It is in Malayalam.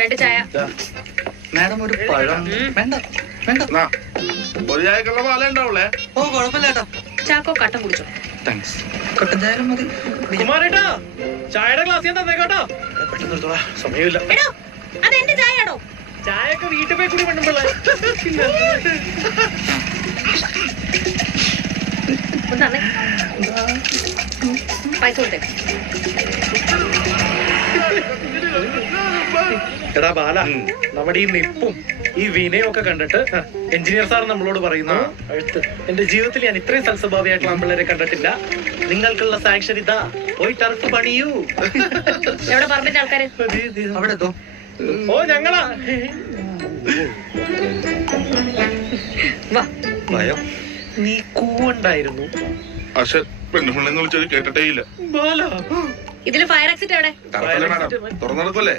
2 ചായ. മാഡം ഒരു പഴം. വേണ്ട വേണ്ട. ഒരു ചായക്കുള്ള പാലേ ഉണ്ടാവുള്ളേ. ഓ കുഴപ്പമില്ല ഏട്ടാ. ചാക്കോ കട്ടൻ കുടിച്ചോ. താങ്ക്സ്. കട്ടൻ ചായ മതി. കുമാരേട്ടാ ചായയുടെ ഗ്ലാസ് ഞാൻ തന്നേക്കോട്ടോ. പെട്ടെന്ന് എടുത്തോളാം, സമയമില്ല. എടോ അതെന്റെ ചായയാണോ? ചായയൊക്കെ വീട്ടിൽ പോയി കൂടി പെണ്ണുമ്പിള്ള. തന്നെ പൈസ കൊടുത്തേ. എടാ ബാല, നമ്മുടെ ഈ നിപ്പും ഈ വിനയും ഒക്കെ കണ്ടിട്ട് എഞ്ചിനീയർ സാർ നമ്മളോട് പറയുന്നു, എന്റെ ജീവിതത്തിൽ ഞാൻ ഇത്രയും സൽസ്വഭാവിയായിട്ടുള്ള ആമ്പിള്ളേരെ കണ്ടിട്ടില്ല. നിങ്ങൾക്കുള്ള സാങ്ഷൻ ഇതാ, പോയി ടർഫ് പണിയൂ. എവിടെ പറഞ്ഞിട്ട് ആൾക്കാര്? അവിടെ എത്തോ? ഓ ഞങ്ങളാ. വാ. ഭയോ നീ കൂവുണ്ടായിരുന്നു. അശ്വൻ പെണ്ണുപിള്ളെന്ന് വിളിച്ചത് കേട്ടിട്ടേ ഇല്ല. ബാല ഇതില് ഫയർ എക്സിറ്റ് എവിടെ? മാഡം തുറന്നെടുക്കല്ലേ?